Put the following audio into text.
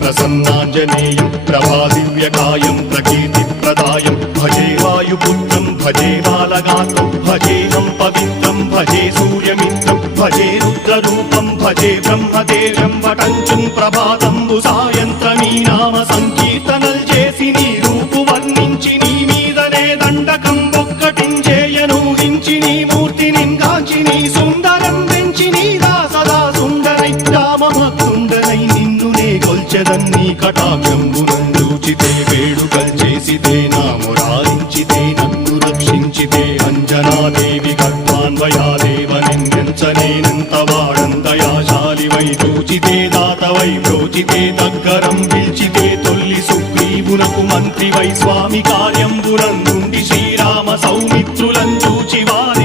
ప్రసన్నాంజనేయం ప్రభాదివ్యకాయం ప్రకీర్తిప్రదాయం భజే వాయుపుత్రం భజే బాలగాత్రం భజేహం పవిత్రం భజే సూర్యమిత్రం భజే రుద్రరూపం భజే బ్రహ్మదేవం వటంచుం ప్రభాతంబు సాయంత్రమీ నామ సంకీర్తనల్ చేసి నీ రూపు వర్ణించి నీ మీదనే దండకం ఒక్కటించేయనూహించి నీ మూర్తిని గాంచి నీ సుందరం పెంచి నీ సదా సుందరై రామభక్తుండనై నిన్నునే కొల్చెదన్నీ కటాక్షంబునందూచితే వేడుకల్ చేసితే నా మురారించితే నన్ను రక్షించితే అంజనాదేవి గర్భాన్వయాదేవ నిందించనేనంత వాడందయాశాలివై చూచితే దాతవై బ్రోచితే దగ్గరం పిలిచితే తొల్లి సుగ్రీవునకు మంత్రివై స్వామి కార్యంబునందుండి శ్రీరామ సౌమిత్రులం చూచి వారి